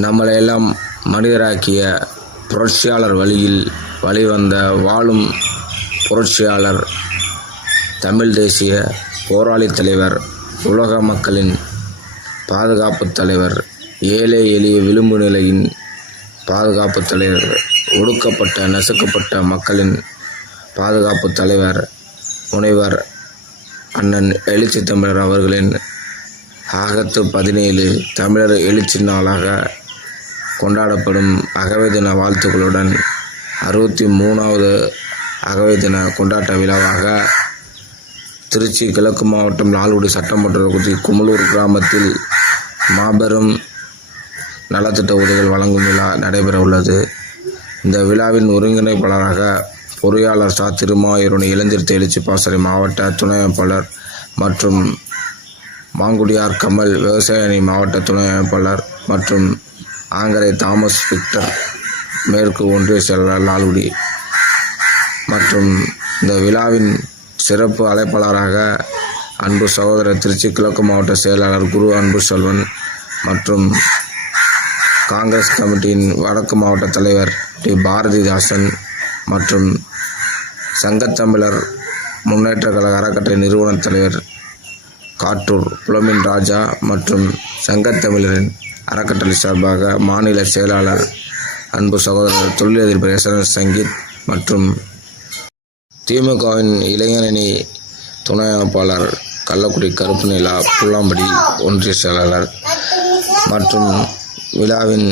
நம்மளையெல்லாம் மனிதராக்கிய புரட்சியாளர் வழியில் வழிவந்த வாழும் புரட்சியாளர், தமிழ் தேசிய போராளி தலைவர், உலக மக்களின் பாதுகாப்பு தலைவர், ஏழை எளிய விளிம்பு நிலையின் பாதுகாப்பு தலைவர், ஒடுக்கப்பட்ட நசுக்கப்பட்ட மக்களின் பாதுகாப்பு தலைவர், முனைவர் அண்ணன் எழுச்சி தமிழர் அவர்களின் ஆகத்து 17 தமிழர் எழுச்சி நாளாக கொண்டாடப்படும் அகவை தின வாழ்த்துக்களுடன் 63வது அகவை தின கொண்டாட்ட விழாவாக திருச்சி கிழக்கு மாவட்டம் லால்குடி சட்டமன்ற தொகுதி குமலூர் கிராமத்தில் மாபெரும் நலத்திட்ட உதவிகள் வழங்கும் விழா நடைபெற உள்ளது. இந்த விழாவின் ஒருங்கிணைப்பாளராக பொறியாளர் சா. திருமாயூரணி இளைஞர் எழுச்சி பாசறை மாவட்ட துணை அமைப்பாளர் மற்றும் மாங்குடியார் கமல் விவசாய அணி மாவட்ட துணை அமைப்பாளர் மற்றும் ஆங்கரை தாமஸ் விக்டர் மேற்கு ஒன்றிய செயலாளர் லால்குடி மற்றும் இந்த விழாவின் சிறப்பு அழைப்பாளராக அன்பு சகோதரர் திருச்சி கிழக்கு மாவட்ட செயலாளர் குரு அன்பு செல்வன் மற்றும் காங்கிரஸ் கமிட்டியின் வடக்கு மாவட்ட தலைவர் டி. பாரதிதாசன் மற்றும் சங்கத்தமிழர் முன்னேற்ற கழக அறக்கட்டளை நிறுவன தலைவர் காட்டூர் புலமின் ராஜா மற்றும் சங்கத்தமிழரின் அறக்கட்டளை சார்பாக மாநில செயலாளர் அன்பு சகோதரர் தொழிலதிபர் எஸ். சங்கீத் மற்றும் திமுகவின் இளைஞரணி துணை அமைப்பாளர் கள்ளக்குடி கருப்பு நிலா புல்லாம்படி ஒன்றிய செயலாளர் மற்றும் விழாவின்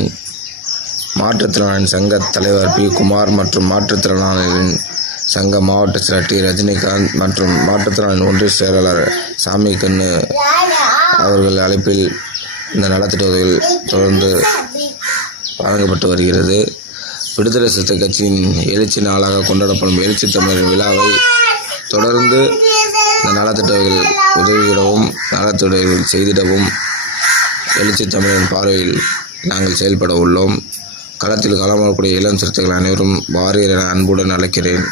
மாற்றுத்திறனாளியின் சங்க தலைவர் பி. குமார் மற்றும் மாற்றுத்திறனாளிகளின் சங்க மாவட்ட செயலர் டி. ரஜினிகாந்த் மற்றும் மாற்றுத்திறனாளி ஒன்றிய செயலாளர் சாமி கண்ணு அவர்கள் அழைப்பில் இந்த நலத்திட்ட உதவிகள் தொடர்ந்து வழங்கப்பட்டு வருகிறது. விடுதலை சிறுத்தை கட்சியின் எழுச்சி நாளாக கொண்டாடப்படும் எழுச்சி தமிழரின் விழாவை தொடர்ந்து இந்த நலத்திட்டங்கள் உதவியிடவும் நலத்திட்டங்கள் செய்திடவும் எழுச்சி தமிழரின் பார்வையில் நாங்கள் செயல்பட உள்ளோம். களத்தில் களமாடக்கூடிய இளம் சிறுத்தைகள் அனைவரும் வாரியர் என அன்புடன் அழைக்கிறேன்.